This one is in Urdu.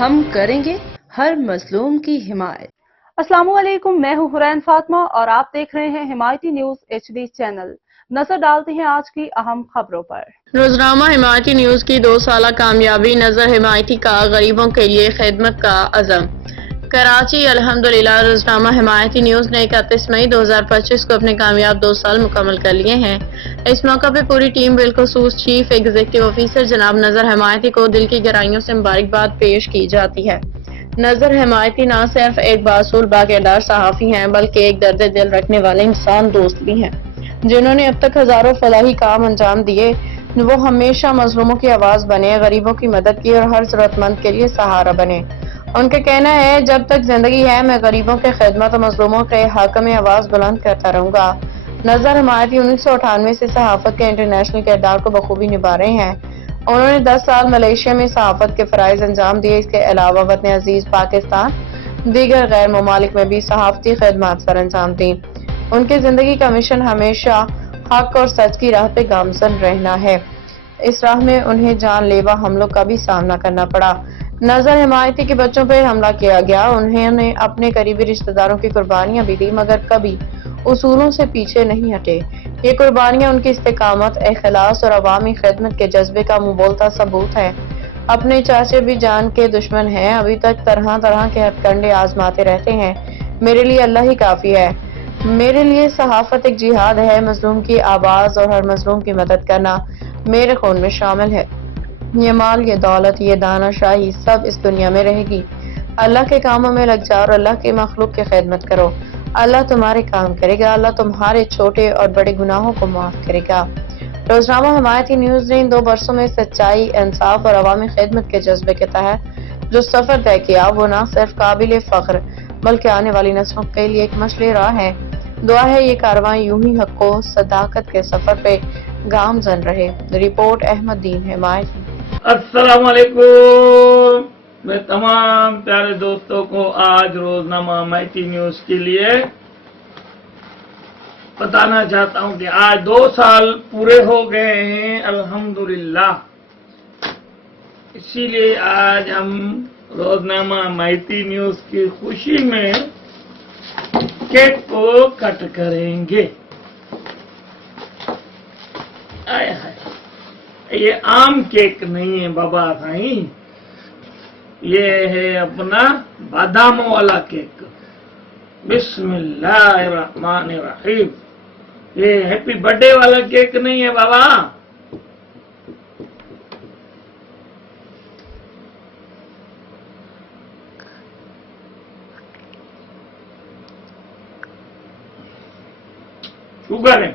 ہم کریں گے ہر مظلوم کی حمایت۔ السلام علیکم، میں ہوں حرین فاطمہ اور آپ دیکھ رہے ہیں حمایتی نیوز HD چینل۔ نظر ڈالتے ہیں آج کی اہم خبروں پر۔ روزنامہ حمایتی نیوز کی 2 سالہ کامیابی، نظر حمایتی کا غریبوں کے لیے خدمت کا عزم۔ کراچی۔ الحمدللہ روزنامہ حمایتی نیوز نے 31 مئی 2025 کو اپنے کامیاب 2 سال مکمل کر لیے ہیں۔ اس موقع پہ پوری ٹیم بالخصوص چیف ایگزیکٹو آفیسر جناب نظر حمایتی کو دل کی گہرائیوں سے مبارکباد پیش کی جاتی ہے۔ نظر حمایتی نہ صرف ایک باصول باکردار صحافی ہیں بلکہ ایک درد دل رکھنے والے انسان دوست بھی ہیں، جنہوں نے اب تک ہزاروں فلاحی کام انجام دیے۔ وہ ہمیشہ مظلوموں کی آواز بنے، غریبوں کی مدد کی اور ہر ضرورت مند کے لیے سہارا بنے۔ ان کا کہنا ہے، جب تک زندگی ہے میں غریبوں کے خدمت اور مظلوموں کے حق میں آواز بلند کرتا رہوں گا۔ نظر حمایتی 1998 سے صحافت کے انٹرنیشنل کردار کو بخوبی نبھا رہے ہیں۔ انہوں نے 10 سال ملائیشیا میں صحافت کے فرائض انجام دیے۔ اس کے علاوہ وطن عزیز پاکستان دیگر غیر ممالک میں بھی صحافتی خدمات سر انجام دیں۔ ان کی زندگی کا مشن ہمیشہ حق اور سچ کی راہ پہ گامزن رہنا ہے۔ اس راہ میں انہیں جان لیوا حملوں کا بھی سامنا کرنا پڑا۔ نظر حمایتی کے بچوں پہ حملہ کیا گیا، انہوں نے اپنے قریبی رشتہ داروں کی قربانیاں بھی دی مگر کبھی اصولوں سے پیچھے نہیں ہٹے۔ یہ قربانیاں ان کی استقامت، اخلاص اور عوامی خدمت کے جذبے کا منہ بولتا ثبوت ہے۔ اپنے چاچے بھی جان کے دشمن ہیں، ابھی تک طرح طرح کے ہتھ کنڈے آزماتے رہتے ہیں۔ میرے لیے اللہ ہی کافی ہے۔ میرے لیے صحافت ایک جہاد ہے، مظلوم کی آواز اور ہر مظلوم کی مدد کرنا میرے خون میں شامل ہے۔ یہ مال، یہ دولت، یہ دانہ شاہی سب اس دنیا میں رہے گی۔ اللہ کے کاموں میں لگ جاؤ اور اللہ کی مخلوق کی خدمت کرو۔ اللہ تمہارے کام کرے گا، اللہ تمہارے چھوٹے اور بڑے گناہوں کو معاف کرے گا۔ روزنامہ حمایتی نیوز نے ان 2 برسوں میں سچائی، انصاف اور عوامی خدمت کے جذبے کے تحت جو سفر طے کیا، وہ نہ صرف قابل فخر بلکہ آنے والی نسلوں کے لیے ایک مشعل راہ ہے۔ دعا ہے یہ کارواں یوں ہی حق و صداقت کے سفر پہ گامزن رہے۔ رپورٹ احمد دین حمایتی۔ السلام علیکم، میں تمام پیارے دوستوں کو آج روزنامہ حمایتی نیوز کے لیے بتانا چاہتا ہوں کہ آج 2 سال پورے ہو گئے ہیں الحمدللہ۔ اسی لیے آج ہم روزنامہ حمایتی نیوز کی خوشی میں کیک کو کٹ کریں گے۔ یہ عام کیک نہیں ہے بابا سائیں، یہ ہے اپنا بادام والا کیک۔ بسم اللہ الرحمن الرحیم۔ یہ ہیپی برتھ ڈے والا کیک نہیں ہے بابا۔ شوگر ہے۔